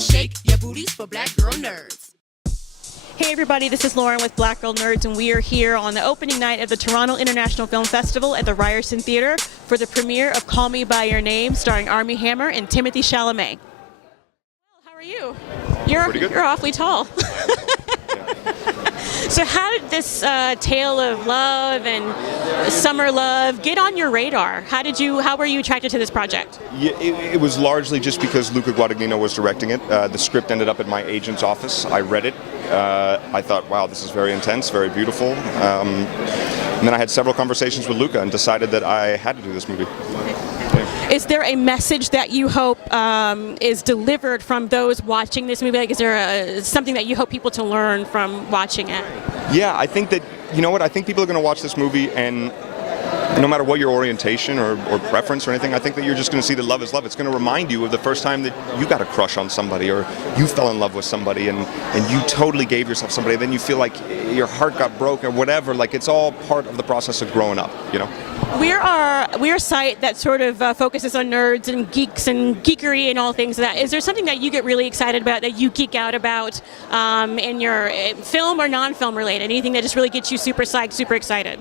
Better shake your booties for black girl nerds. Hey everybody, this is Lauren with Black Girl Nerds, and we are here on the opening night of the Toronto International Film Festival at the Ryerson Theatre for the premiere of Call Me By Your Name, starring Armie Hammer and Timothée Chalamet. Well, how are you? You're awfully tall. So how did this tale of love and summer love get on your radar? How were you attracted to this project? Yeah, it was largely just because Luca Guadagnino was directing it. The script ended up at my agent's office. I read it. I thought, wow, this is very intense, very beautiful. And then I had several conversations with Luca and decided that I had to do this movie. Is there a message that you hope is delivered from those watching this movie? Like, is there something that you hope people to learn from watching it? Yeah, I think that, you know what, I think people are going to watch this movie, and no matter what your orientation or preference or anything, I think that you're just going to see that love is love. It's going to remind you of the first time that you got a crush on somebody, or you fell in love with somebody, and you totally gave yourself somebody, then you feel like your heart got broken or whatever. Like, it's all part of the process of growing up, you know? We're a site that sort of focuses on nerds and geeks and geekery and all things like that. Is there something that you get really excited about, that you geek out about in your film or non-film related? Anything that just really gets you super psyched, super excited?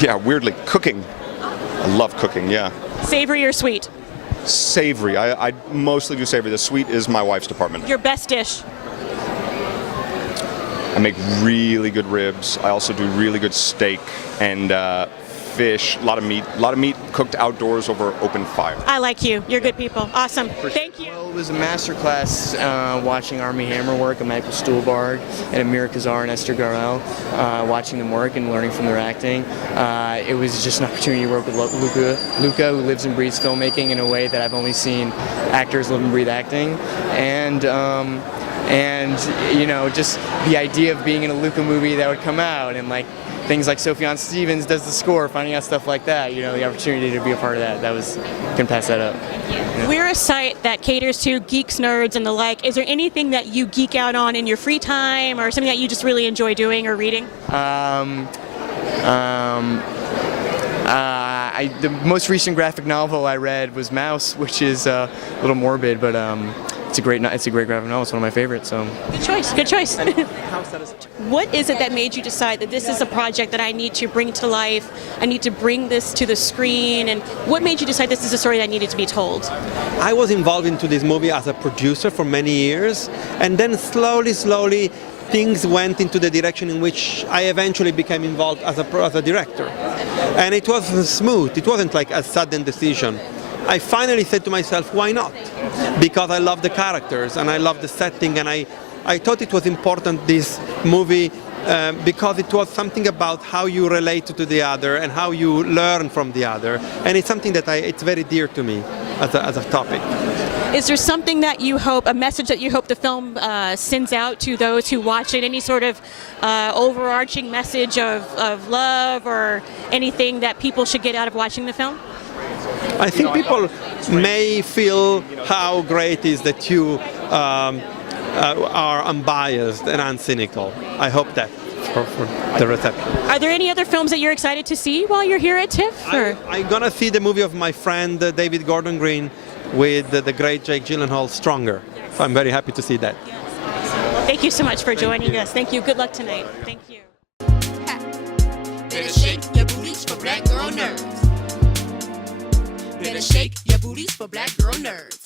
Yeah, weirdly, cooking. I love cooking, yeah. Savory or sweet? Savory. I mostly do savory. The sweet is my wife's department. Your best dish? I make really good ribs. I also do really good steak and fish, a lot of meat cooked outdoors over open fire. I like you. You're good people. Awesome. Thank you. Well, it was a master class watching Armie Hammer work, and Michael Stuhlbarg, and Amir Kazar and Esther Garel, watching them work and learning from their acting. It was just an opportunity to work with Luca, who lives and breathes filmmaking in a way that I've only seen actors live and breathe acting. And you know, just the idea of being in a Luca movie that would come out, and like things like Sufjan Stevens does the score, finding out stuff like that, you know, the opportunity to be a part of that, couldn't pass that up. Yeah. We're a site that caters to geeks, nerds, and the like. Is there anything that you geek out on in your free time, or something that you just really enjoy doing or reading? The most recent graphic novel I read was Mouse, which is a little morbid, but it's a great graphic novel. It's one of my favorites. So good choice. Good choice. What is it that made you decide that this is a project that I need to bring to life? I need to bring this to the screen, and what made you decide this is a story that needed to be told? I was involved into this movie as a producer for many years, and then slowly things went into the direction in which I eventually became involved as a director. And it was smooth. It wasn't like a sudden decision. I finally said to myself, why not? Because I love the characters and I love the setting, and I thought it was important, this movie, because it was something about how you relate to the other and how you learn from the other. And it's something that it's very dear to me as a topic. Is there something that you hope, a message that you hope the film sends out to those who watch it? Any sort of overarching message of love, or anything that people should get out of watching the film? I think people may feel how great it is that you are unbiased and uncynical. I hope that for the reception. Are there any other films that you're excited to see while you're here at TIFF? I'm going to see the movie of my friend David Gordon Green with the great Jake Gyllenhaal, Stronger. So I'm very happy to see that. Yes. Well, thank you so much for joining us. Thank you. Good luck tonight. Thank you. Better shake your booties for black girl nerds. Better shake your booties for black girl nerds.